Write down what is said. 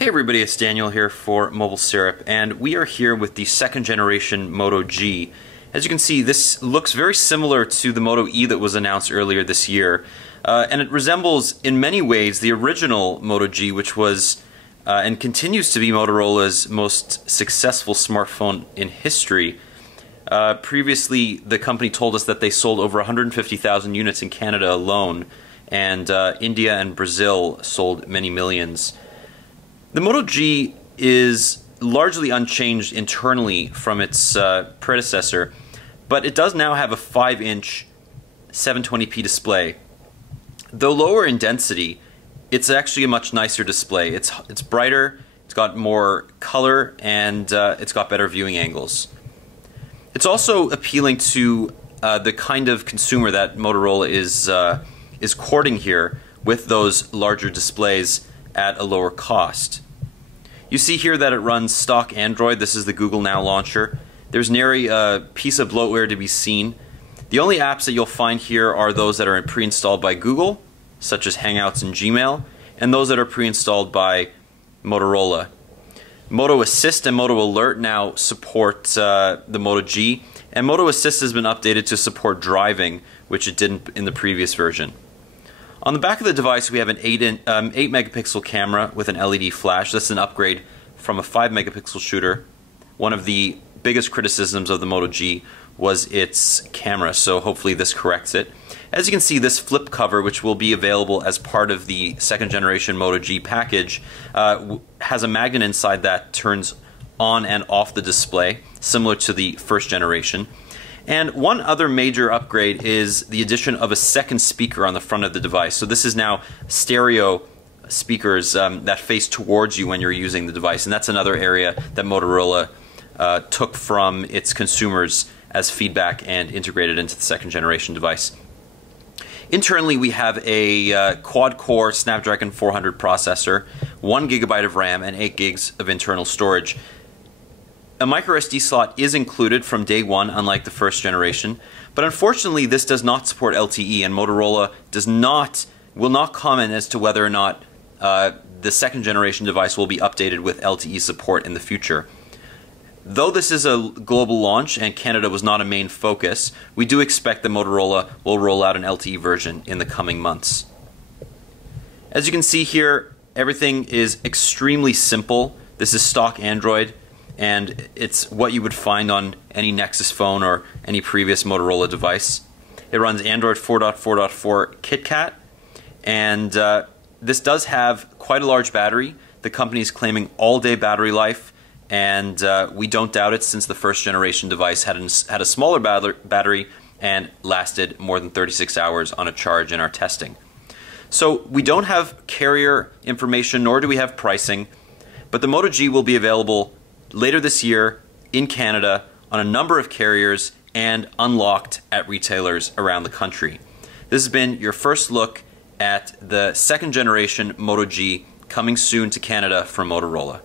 Hey everybody, it's Daniel here for Mobile Syrup, and we are here with the second generation Moto G. As you can see, this looks very similar to the Moto E that was announced earlier this year, and it resembles in many ways the original Moto G, which was and continues to be Motorola's most successful smartphone in history. Previously, the company told us that they sold over 150,000 units in Canada alone, and India and Brazil sold many millions. The Moto G is largely unchanged internally from its predecessor, but it does now have a 5-inch 720p display. Though lower in density, it's actually a much nicer display. It's brighter, it's got more color, and it's got better viewing angles. It's also appealing to the kind of consumer that Motorola is courting here with those larger displays at a lower cost. You see here that it runs stock Android. This is the Google Now launcher. There's nary a piece of bloatware to be seen. The only apps that you'll find here are those that are pre-installed by Google, such as Hangouts and Gmail, and those that are pre-installed by Motorola. Moto Assist and Moto Alert now support the Moto G, and Moto Assist has been updated to support driving, which it didn't in the previous version. On the back of the device, we have an 8 megapixel camera with an LED flash. That's an upgrade from a 5 megapixel shooter. One of the biggest criticisms of the Moto G was its camera, so hopefully this corrects it. As you can see, this flip cover, which will be available as part of the second generation Moto G package, has a magnet inside that turns on and off the display, similar to the first generation. And one other major upgrade is the addition of a second speaker on the front of the device. So this is now stereo speakers that face towards you when you're using the device, and that's another area that Motorola took from its consumers as feedback and integrated into the second generation device. Internally, we have a quad-core Snapdragon 400 processor, 1 GB of RAM, and 8 gigs of internal storage. A microSD slot is included from day one, unlike the first generation, but unfortunately this does not support LTE, and Motorola will not comment as to whether or not the second generation device will be updated with LTE support in the future. Though this is a global launch and Canada was not a main focus, we do expect that Motorola will roll out an LTE version in the coming months. As you can see here, everything is extremely simple. This is stock Android, and it's what you would find on any Nexus phone or any previous Motorola device. It runs Android 4.4.4 KitKat, and this does have quite a large battery. The company is claiming all-day battery life, and we don't doubt it, since the first generation device had a smaller battery and lasted more than 36 hours on a charge in our testing. So we don't have carrier information, nor do we have pricing, but the Moto G will be available later this year in Canada on a number of carriers and unlocked at retailers around the country. This has been your first look at the second generation Moto G, coming soon to Canada from Motorola.